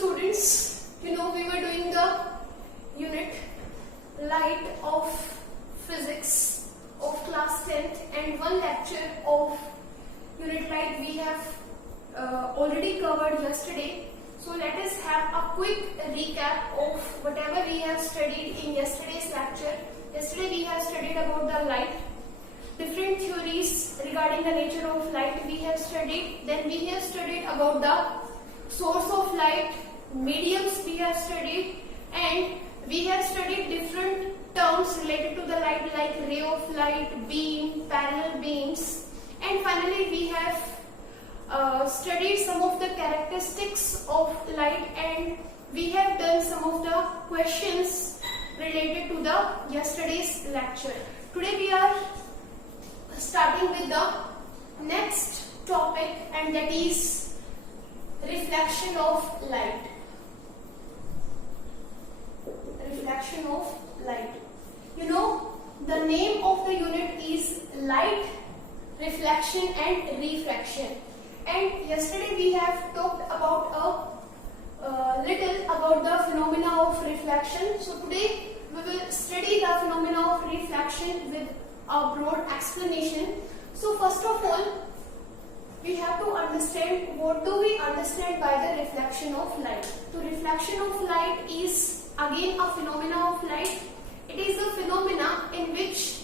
students, we were doing the unit light of physics of class 10th and one lecture of unit light we have already covered yesterday. So let us have a quick recap of whatever we have studied in yesterday's lecture. Yesterday we have studied about the light, different theories regarding the nature of light we have studied. Then we have studied about the source of light, mediums we have studied, and we have studied different terms related to the light like ray of light, beam, parallel beams, and finally we have studied some of the characteristics of light, and we have done some of the questions related to the yesterday's lecture. Today we are starting with the next topic, and that is reflection of light. Reflection of light. The name of the unit is light, reflection and refraction. And yesterday we have talked about a little about the phenomena of reflection. So today we will study the phenomena of reflection with a broad explanation. So first of all, we have to understand what do we understand by the reflection of light. So reflection of light is again a phenomena of light. It is a phenomena in which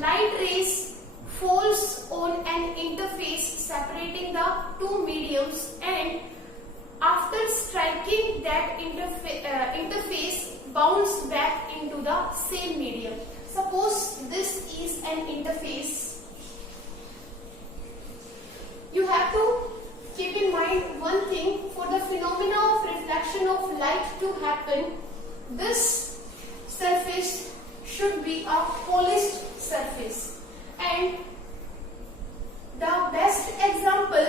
light rays falls on an interface separating the two mediums, and after striking that interface bounce back into the same medium. Suppose this is an interface. You have to keep in mind one thing: for the phenomena of reflection of light to happen, this surface should be a polished surface, and the best example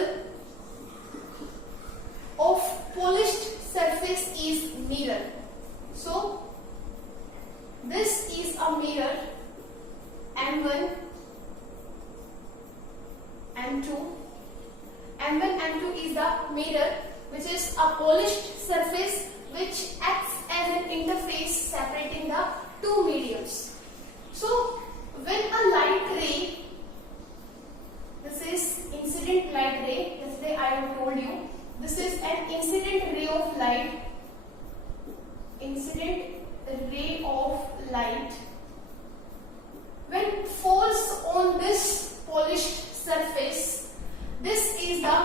of polished surface is mirror. So this is a mirror, M1, M2. M1, M2 is the mirror, which is a polished surface which acts as an interface separating the two mediums. So when a light ray, this is incident light ray, yesterday I have told you, this is an incident ray of light, incident ray of light, when falls on this polished surface, this is the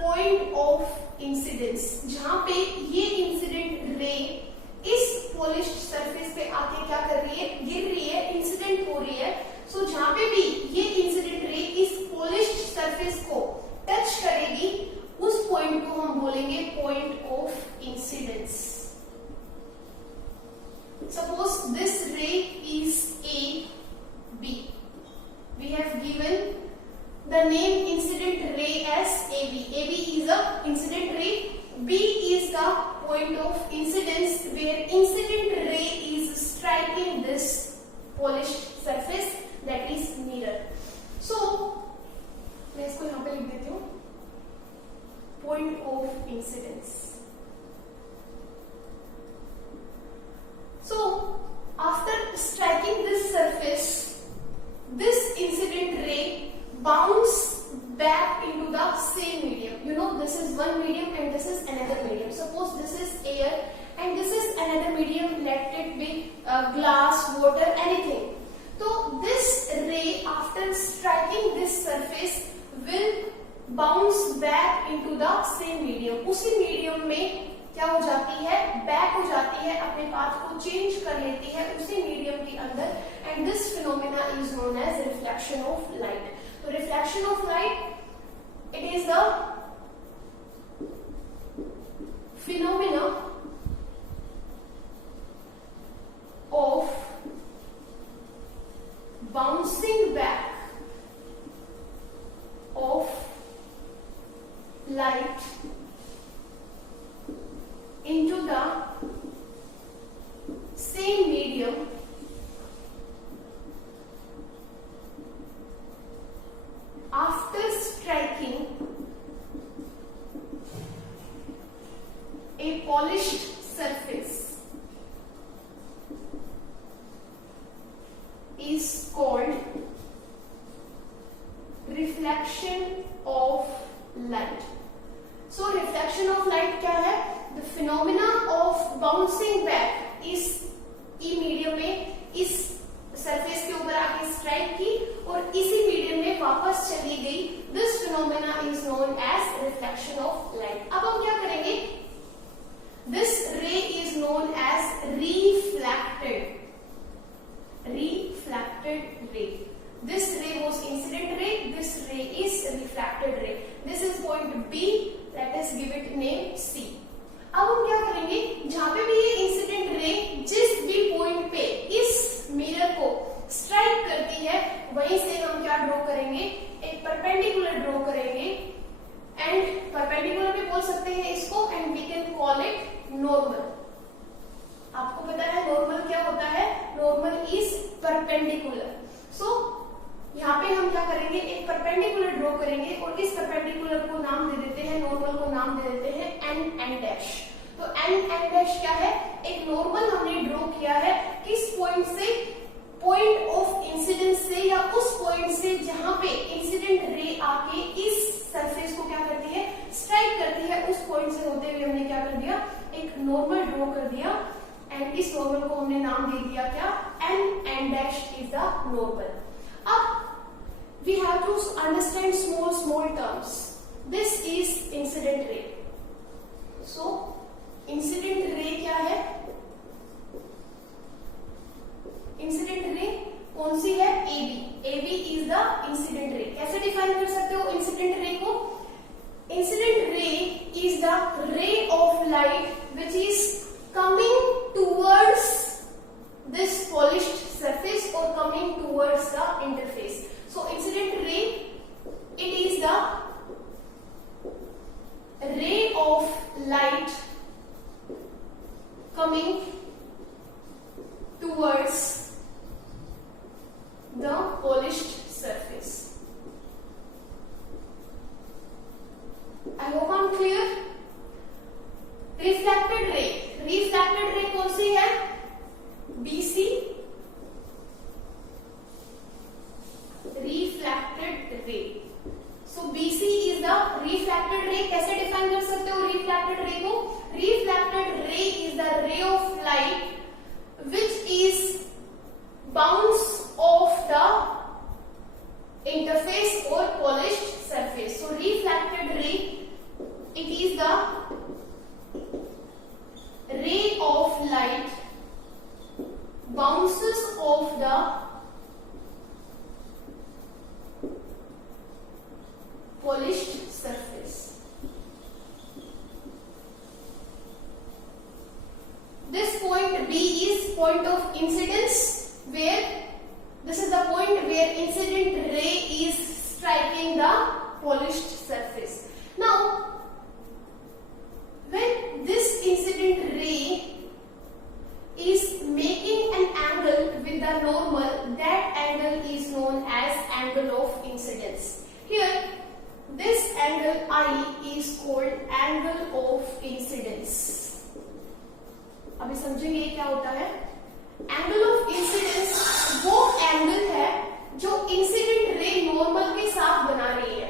point of incidence, जहां पे ये incident ray इस polished surface पे आके क्या कर रही है, गिर रही है, इंसिडेंट हो रही है. सो जहां पे भी ये इंसिडेंट रे इस पॉलिश्ड सरफेस को टच करेगी, उस पॉइंट को हम बोलेंगे point of incidence. Suppose this ray is A B. We have given the name incident ray as AB. AB is a incident ray. B is the point of incidence where incident ray is striking this polished surface, that is mirror. So मैं इसको यहाँ पे लिख देती हूँ, point of incidence. So after striking this surface, this incident ray bounce back into the same medium. This is one medium and this is another medium. Suppose this is air and this is another medium, let it be glass, water, anything. So this ray after striking this surface will bounce back into the same medium. उसी medium में क्या हो जाती है, बैक हो जाती है, अपने पाथ को चेंज कर लेती है उसी मीडियम के अंदर, and this phenomena is known as reflection of light. So reflection of light, it is the phenomena of bouncing back of light into the same medium after striking reflection of light. So reflection of light क्या है? The phenomena of bouncing back इस E medium में इस surface के ऊपर आके स्ट्राइक की और इसी मीडियम में वापस चली गई. This phenomena is known as reflection of light. अब हम क्या करेंगे? This ray is known as refracted ray. This ray was incident ray. This ray is refracted ray. This is point B. Let us give it name C. अब हम क्या करेंगे? जहां पे भी ये इंसिडेंट रे जिस भी पॉइंट पे इस मिरर को स्ट्राइक करती है वहीं से हम क्या ड्रॉ करेंगे? एक परपेंडिकुलर ड्रॉ करेंगे. एंड परपेंडिकुलर भी बोल सकते हैं इसको. And we can call it normal. आपको पता है नॉर्मल क्या होता है? Normal is perpendicular. सो यहाँ पे हम क्या करेंगे? एक परपेंडिकुलर ड्रॉ करेंगे और इस परपेंडिकुलर को नाम दे देते हैं, नॉर्मल को नाम दे देते हैं एन डैश. तो एन डैश क्या है? एक नॉर्मल हमने ड्रॉ किया है. किस पॉइंट से? पॉइंट ऑफ इंसिडेंस से या उस पॉइंट से जहां पे इंसिडेंट रे आके इस सरफेस को क्या करती है? स्ट्राइक करती है. उस पॉइंट से होते हुए हमने क्या कर दिया? एक नॉर्मल ड्रॉ कर दिया. एंड इस नॉर्मल को हमने नाम दे दिया क्या? N dash is the normal. अब we have to understand small terms. This is incident ray. So incident ray क्या है? Incident ray कौन सी है? AB is the incident ray. कैसे डिफाइन कर सकते हो incident ray को? Incident ray is the ray of light which is coming towards this polished surface or coming towards the interface. So incident ray, it is the ray of light coming towards the polished surface. I hope I'm clear. Refracted ray कौन सी है? BC. refracted ray. So BC is the refracted ray. कैसे डिफाइन कर सकते हो refracted ray को? Refracted ray is the ray of light which is bounce off the interface or polished surface. So refracted ray, it is the ray of light bounces off the polished surface. This point B is point of incidence, where this is the point where incident ray is striking the polished surface. Now when this incident ray is making an angle with the normal, that angle is known as angle of incidence. Here this angle I is called angle of incidence. अभी समझेंगे ये क्या होता है. Angle of incidence वो एंगल है जो incident ray normal के साथ बना रही है.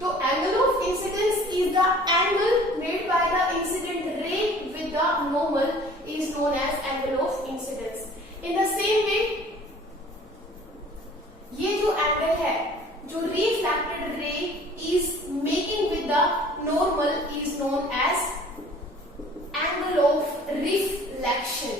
तो angle of incidence is the angle made by the incident ray with the normal is known as angle of incidence. In the same way ये जो एंगल है जो रिफ्रैक्टेड रे is making with the normal is known as angle of reflection.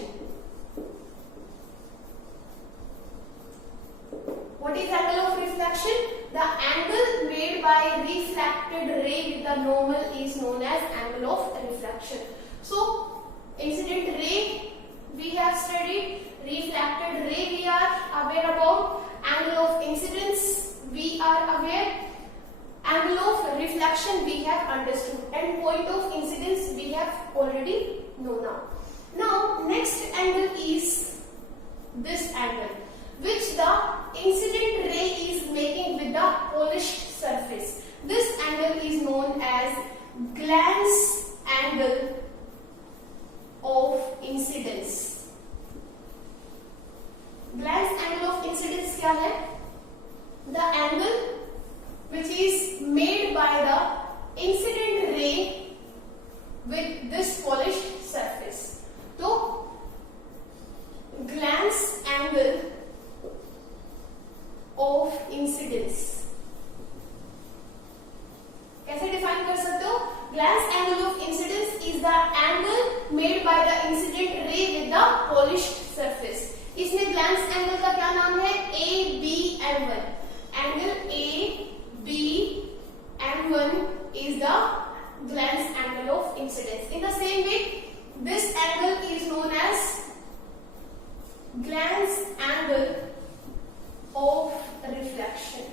What is angle of reflection? The angle made by refracted ray with the normal is known as angle of reflection. So incident ray we have studied, refracted ray we are aware about, angle of incidence we are aware, angle of reflection we have understood, and point of incidence we have already know now. Now next angle is this angle which the incident ray is making with the polished surface. This angle is known as glance angle of incidence. Glance angle of incidence क्या है? The angle which by the incident ray with this polished surface. तो glance angle of incidence कैसे डिफाइन कर सकते हो? Glance angle of incidence is the angle made by the incident ray with the polished surface. इसमें glance angle का क्या नाम है? ABM1. Angle ABM1 is the glance angle of incidence. In the same way, this angle is known as glance angle of reflection.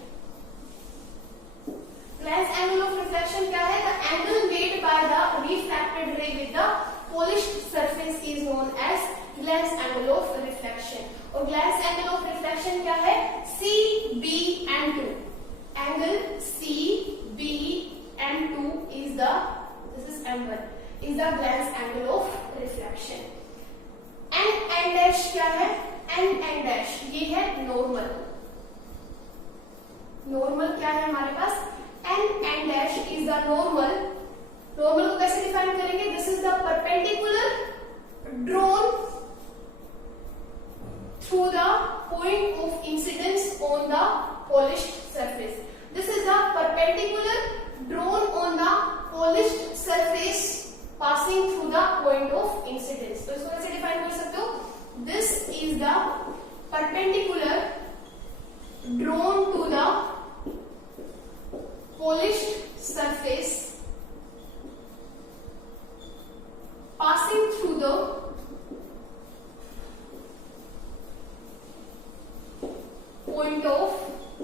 Glance angle of reflection क्या है? The angle made by the refracted ray with the polished surface is known as glance angle of reflection. और glance angle of reflection क्या है? CBM2. Angle CBM2 is the, this is M1, is the glance angle of reflection. N dash क्या है? N dash ये है normal. Normal क्या है हमारे पास? N dash is the normal. Normal को कैसे डिफाइन करेंगे? This is the perpendicular drawn through the point of incidence on the polished surface. This is the perpendicular drawn on the polished surface passing through the point of incidence. तो इसको कैसे डिफाइन कर सकते हो? This is the perpendicular drawn to the polished surface passing through the point of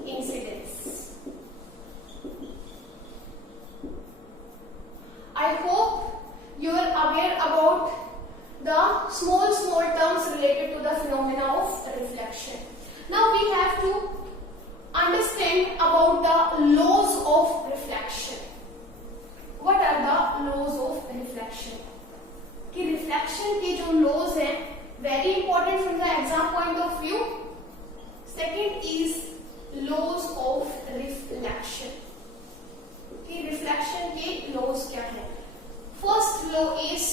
incidence. I hope you are aware about the small terms related to the phenomena of reflection. Now we have to understand about the laws of reflection. What are the laws of reflection? कि reflection के जो laws हैं very important from the exam point of view. Second is laws of reflection. कि reflection के laws क्या हैं? First law is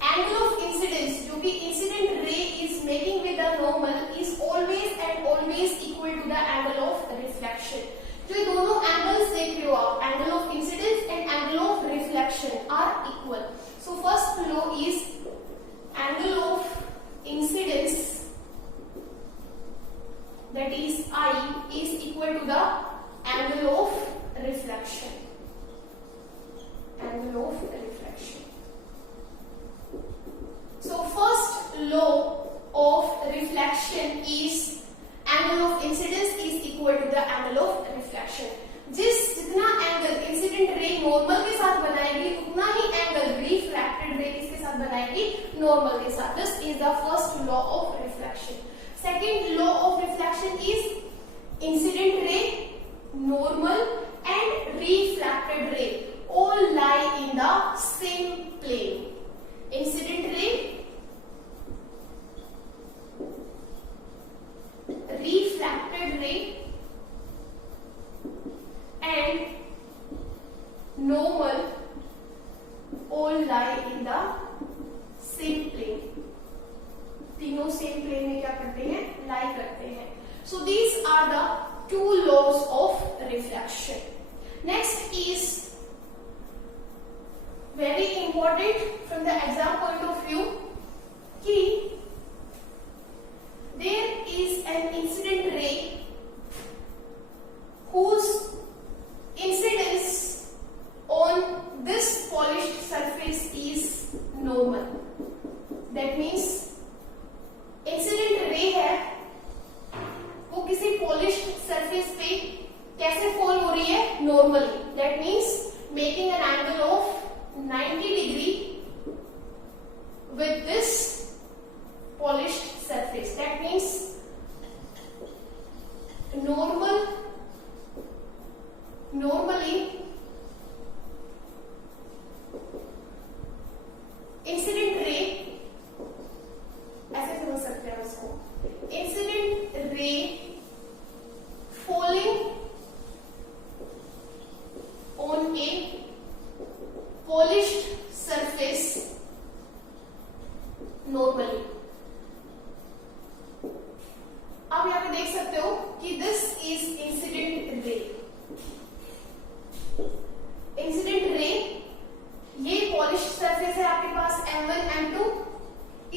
angle of incidence जो कि incident ray is making with the normal is always and always equal to the angle of reflection. जो ये दोनों angles देख रहे हो आप, angle of incidence and angle of reflection are equal. So first law is angle of incidence, that is I, is equal to the angle of reflection. Angle of reflection. So first law of reflection is angle of incidence is equal to the angle of reflection. जितना angle incident ray normal के साथ बनाएगी उतना ही angle refracted रे किसके साथ बनाएगी? नॉर्मल के साथ. This is the first law of reflection. Second law of reflection is incident रे, नॉर्मल एंड रिफ्रैक्टेड रे all lie in the same plane. Incident ray, refracted ray and normal all lie in the same plane. तीनों same plane में क्या करते हैं? lie करते हैं. So these are the two laws of reflection. Next is very important from the exam point of view कि there is an incident ray whose incidence on this polished surface is normal. That means incident ray है वो किसी polished surface पे कैसे fall हो रही है? Normally. That means making an angle of 90 degree with this polished surface. That means normally incident ray ऐसे समझ सकते हैं उसको. Incident ray falling a polished surface normally. आप यहाँ पे देख सकते हो कि दिस इज इंसिडेंट रे. इंसिडेंट रे, ये पॉलिश्ड सरफेस है आपके पास M1 M2.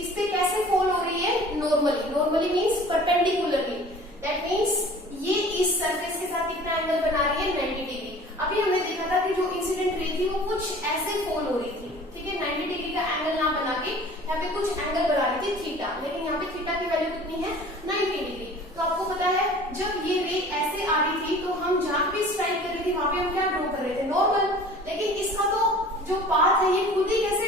इस पे कैसे फॉल हो रही है? Normally. Normally means perpendicularly. That means ये इस सरफेस के साथ कितना एंगल बना रही है? 90 डिग्री. अभी हमने देखा था कि जो इंसिडेंट रे थी वो कुछ ऐसे फॉल हो रही थी, ठीक है, 90 डिग्री का एंगल ना बना के यहाँ पे कुछ एंगल बना रही थी थीटा. लेकिन यहाँ पे थीटा की वैल्यू कितनी है? 90 डिग्री. तो आपको पता है जब ये रे ऐसे आ रही थी तो हम जहां पे स्ट्राइक कर रही थी वहां पे हम क्या ड्रॉ कर रहे थे? नॉर्मल. लेकिन इसका तो जो पाथ है ये खुद ही कैसे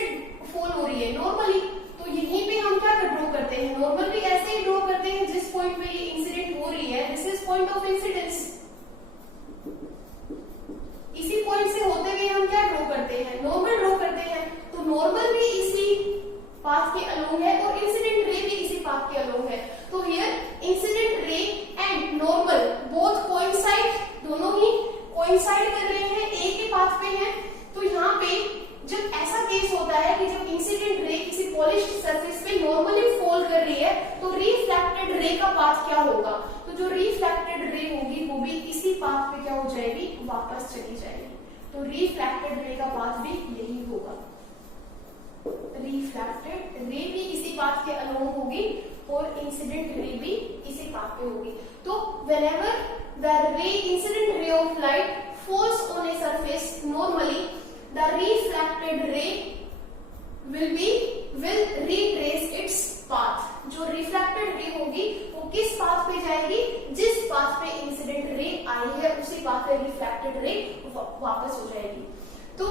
फॉल हो रही है? नॉर्मली. तो यहीं पे हम क्या ड्रॉ करते हैं? नॉर्मल भी ऐसे ही ड्रॉ करते हैं जिस पॉइंट पे ये इंसिडेंट हो रही है. This is point of incidence. इसी पॉइंट से होते हुए हम क्या ड्रॉ करते हैं? नॉर्मल ड्रॉ करते हैं. तो नॉर्मल भी इसी पाथ के अलोंग है और इंसिडेंट रे भी इसी पाथ के अलोंग है. तो here incident ray and normal both coincide, दोनों ही कोइंसाइड कर रहे हैं, एक ही पाथ पे हैं. तो यहाँ पे जब ऐसा केस होता है कि जब इंसिडेंट रे किसी पॉलिश्ड सरफेस पे नॉर्मली फॉल कर रही है तो रिफ्लेक्टेड रे का पाथ क्या होगा? तो जो रिफ्लेक्टेड रे होगी वो भी इसी पाथ पे क्या हो जाएगी? वापस चली जाएगी. तो रिफ्लेक्टेड रे का पाथ भी यही होगा. रिफ्लेक्टेड रे भी इसी पाथ के अलोंग होगी और इंसिडेंट रे भी इसी पाथ पे होगी. तो whenever the incident ray of light falls on a surface normally, the refracted ray will retrace its path. जो रिफ्लेक्टेड रे होगी वो किस पाथ पे जाएगी? जिस पाथ पे इंसिडेंट रे आई है उसी पाथ पे रिफ्लेक्टेड रे वापस हो जाएगी. तो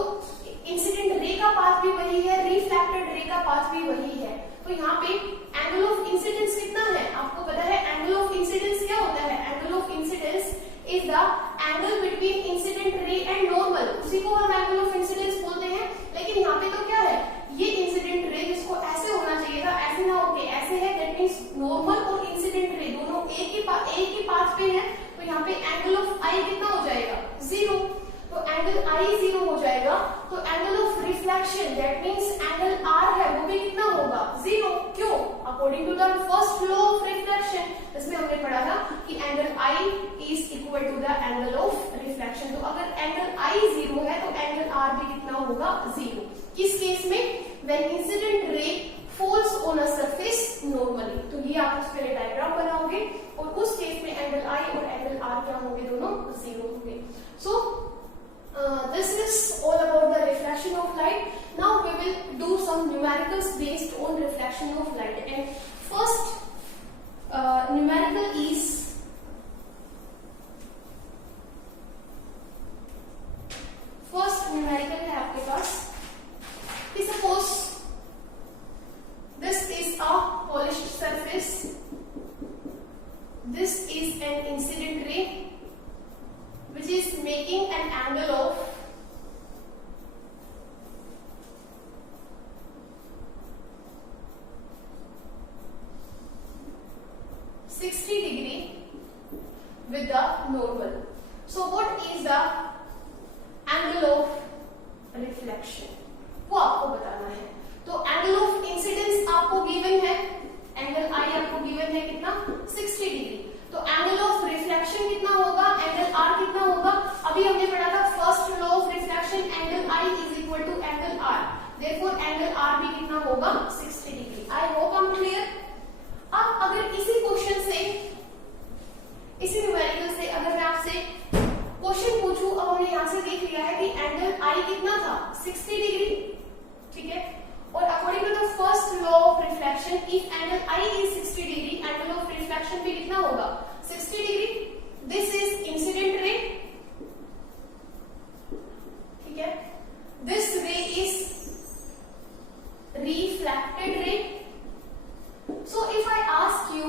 इंसिडेंट रे का पाथ भी वही है, रिफ्लेक्टेड रे का पाथ भी वही है. तो यहाँ पे एंगल ऑफ इंसिडेंस कितना है? आपको पता है एंगल ऑफ इंसिडेंस क्या होता है? Angle of incidence is the angle between incident ray and normal. उसी को हम एंगल ऑफ इंसिडेंस बोलते हैं. लेकिन यहाँ पे तो क्या है? ये इंसिडेंट रे जिसको ऐसे होना चाहिए था ऐसे ना होके ऐसे है. दैट मींस नॉर्मल और इंसिडेंट रे दोनों एक ही पाथ पे है. तो यहाँ पे एंगल ऑफ आई कितना हो जाएगा? 0. तो एंगल आई 0 हो जाएगा. तो angle of reflection that means angle R है वो भी कितना होगा? 0. क्यों? According to the first law of reflection इसमें हमने पढ़ा था कि angle I is equal to the angle of reflection. तो अगर एंगल आई 0 है तो एंगल आर भी कितना होगा? 0. किस केस में? When incident ray falls on a surface normally. तो ये आप उस पहले डायग्राम बनाओगे और उस केस में एंगल आई और एंगल आर क्या होंगे? दोनों 0 होंगे. सो this is all about the reflection of light. Now we will do some numericals based on reflection of light. And first numerical is है आपके पास कि suppose this is a polished surface, this is an incident ray which is making an angle of 60 degree with the normal. So what is the angle of reflection? वो आपको बताना है. तो angle of incidence आपको गिवन है, एंगल आई आपको गिवन है कितना? 60 डिग्री. तो एंगल ऑफ रिफ्लेक्शन कितना होगा? एंगल आर कितना होगा? अभी हमने पढ़ा था first law of reflection, angle I is equal to angle R. Therefore angle R भी कितना होगा? 60 degree. I hope I am clear. अब अगर इसी क्वेश्चन से, इसी न्यूमेरिकल से अगर मैं आपसे क्वेश्चन पूछूं, अब हमने यहां से देख लिया है कि एंगल आई कितना था? 60 डिग्री. ठीक है. और according to the first law of reflection, if angle I is 60 degree, angle of reflection भी कितना होगा? 60 डिग्री. दिस इज इंसिडेंट रे. ठीक है. This ray is refracted ray. So if I ask you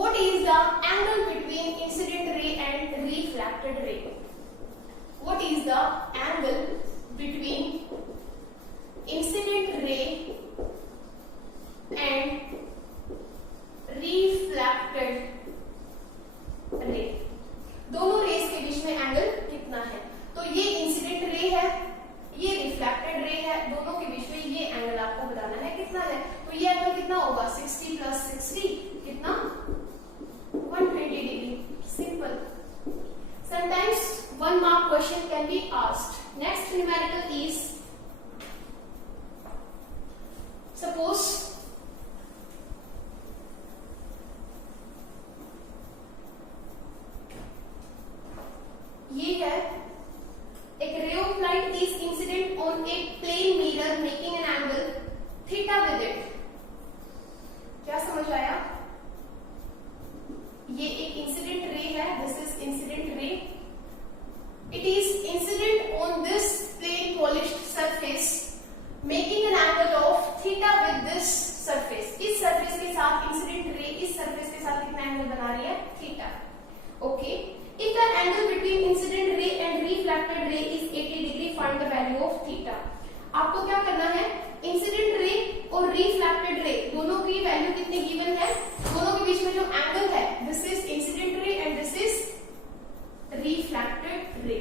what is the angle between incident ray and refracted ray? What is the angle between incident ray and refracted ray? दोनों रेस के बीच में एंगल कितना है? तो ये इंसिडेंट रे है question can be asked. Next numerical is, suppose ये है एक ray of light is incident on a plane mirror making an angle theta with it. क्या समझ आया? ये एक इंसिडेंट रे है, this is incident ray. It is incident on this plane polished surface making an angle of theta with this surface. इस surface के साथ incident ray इस सरफेस के साथ कितना एंगल बना रही है? Theta. Okay. If the angle between incident ray and reflected ray is 80 degree, find the value of theta. आपको क्या करना है? इंसिडेंट रे और रिफ्लेक्टेड रे दोनों की वैल्यू कितनी गिवन है, दोनों के बीच में जो एंगल है, this is incident ray and this is reflected ray.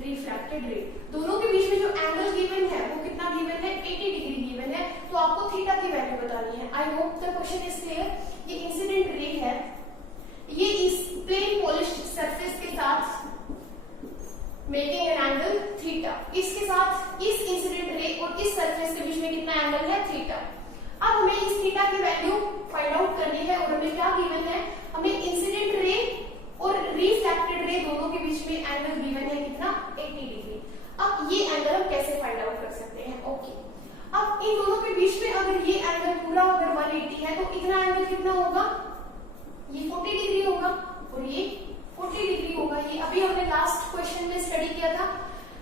Reflected ray दोनों के बीच में जो एंगल गिवन है वो कितना गिवन है? 80 डिग्री गिवन है. तो आपको थीटा की वैल्यू बतानी है. I hope the question is clear. ये इंसिडेंट रे है, ये इस प्लेन पॉलिश्ड सरफेस के साथ मेकिंग एन एंगल थीटा. इसके साथ इस इंसिडेंट रे और इस सरफेस के बीच में कितना एंगल है? थीटा. अब हमें इस थीटा की वैल्यू फाइंड आउट करनी है और हमें क्या गिवन है? हमें इंसिडेंट रे और रिफ्लेक्टेड रे दोनों के बीच में एंगल गिवन है कितना? 80 डिग्री. अब ये एंगल हम कैसे फाइंड आउट कर सकते हैं? ओके. अब इन दोनों के बीच में अगर ये एंगल पूरा अगर 180 है तो इतना एंगल कितना होगा? ये 40 डिग्री होगा और ये 40 डिग्री होगा. ये अभी हमने लास्ट क्वेश्चन में स्टडी किया था.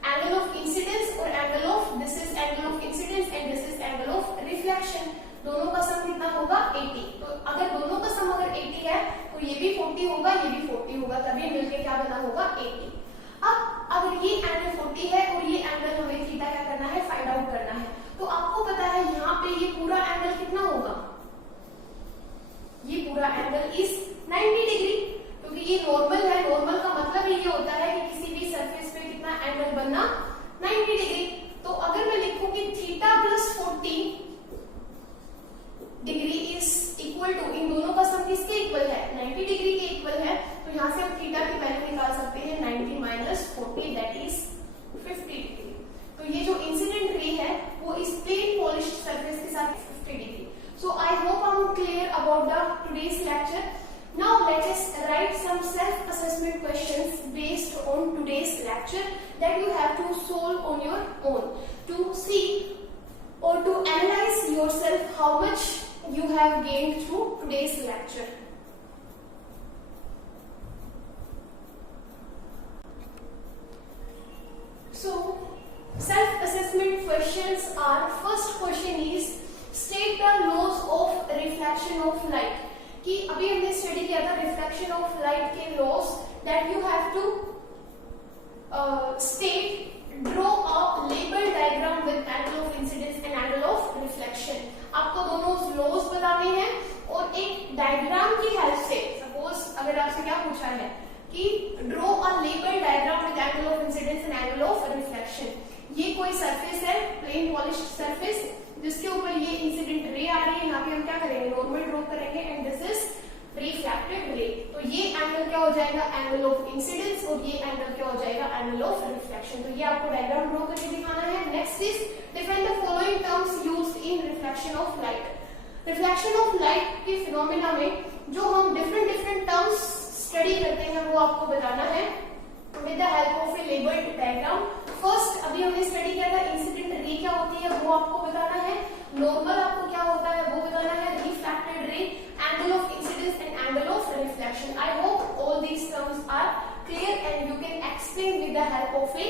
एंगल ऑफ इंसिडेंस और angle of, this is angle of incidence and this is angle of reflection. दोनों का सम कितना होगा? 80. तो अगर दोनों का सम अगर 80 है तो ये भी 40 होगा, ये भी 40 होगा, तभी मिलके क्या बना होगा? 80. अब अगर ये एंगल 40 है और ये एंगल हमें थीटा क्या करना है? फाइंड आउट करना है. तो आपको पता है यहाँ पे ये पूरा एंगल कितना होगा? ये पूरा एंगल इज 90 डिग्री, क्योंकि ये नॉर्मल है. नॉर्मल का मतलब ये होता है कि किसी भी सरफेस पे कितना एंगल बनना? 90 डिग्री. तो अगर मैं लिखूं कि theta plus 40 degree is equal to, इन दोनों का सम किसके इक्वल है? 90 डिग्री के इक्वल है. तो यहाँ से हम थीटा की वैल्यू निकाल सकते हैं 90 माइनस 40 दैट इज 50 डिग्री. तो ये जो इंसिडेंट रे है वो इस प्लेन पॉलिश्ड सरफेस के साथ 50 degree. So I hope I'm clear about the today's lecture. Now let us write some self-assessment questions based on today's lecture that you have to solve on your own to see or to analyze yourself how much you have gained through today's lecture. So self-assessment questions are, first question is state the laws of reflection of light. कि अभी हमने study किया था reflection of light के laws that you have to state. Draw a label diagram with angle of incidence and angle of reflection. आपको दोनों लॉज बताने हैं और एक डायग्राम की हेल्प से, सपोज अगर आपसे क्या पूछा है कि draw a label diagram with angle of incidence and angle of reflection. ये कोई सरफेस है, प्लेन पॉलिश्ड सरफेस, जिसके ऊपर ये इंसिडेंट रे आ रही है. यहाँ पे हम क्या करेंगे? नॉर्मल ड्रॉ करेंगे and this is reflected ray. तो ये एंगल क्या हो जाएगा? Angle of incidence. और ये एंगल क्या हो जाएगा? Angle of reflection. तो ये आपको डायग्राम ड्रॉ करके दिखाना है. Next is define the following terms used in reflection of light. Reflection of light के फिनोमेना में जो हम डिफरेंट टर्म्स स्टडी करते हैं वो आपको बताना है with the help of A labelled diagram. First अभी हमने स्टडी किया था इंसिडेंट रे क्या होती है वो आपको बताना है. नॉर्मल आपको क्या होता है वो बताना है. Reflected ray, angle of incidence and angle of reflection. I hope all these terms are clear and you can explain with the help of a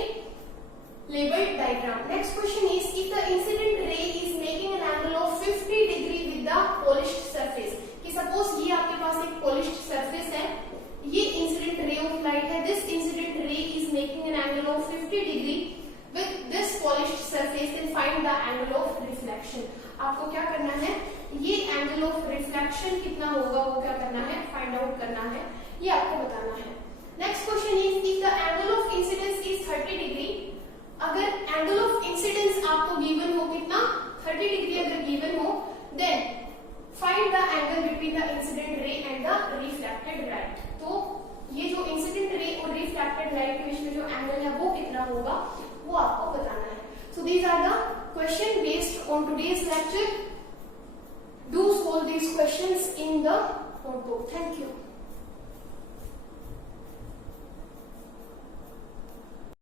labeled diagram. Next question is, if the incident ray is making an angle of 50 degree with the polished surface. कि suppose ये आपके पास एक polished surface है, ये incident ray of light है. This incident ray is making an angle of 50 degree with this polished surface. Then find the angle of reflection. आपको क्या करना है? ये angle of reflection कितना होगा वो क्या करना है? Find out करना है. ये आपको बताना है. Next question is, if the angle of incidence is 30 degree. अगर एंगल ऑफ इंसिडेंस आपको गिवन हो कितना? 30 डिग्री अगर गिवन हो, then find the angle between the incident ray and the reflected light. तो ये जो question based on today's lecture. Do solve these questions in the notebook. Thank you.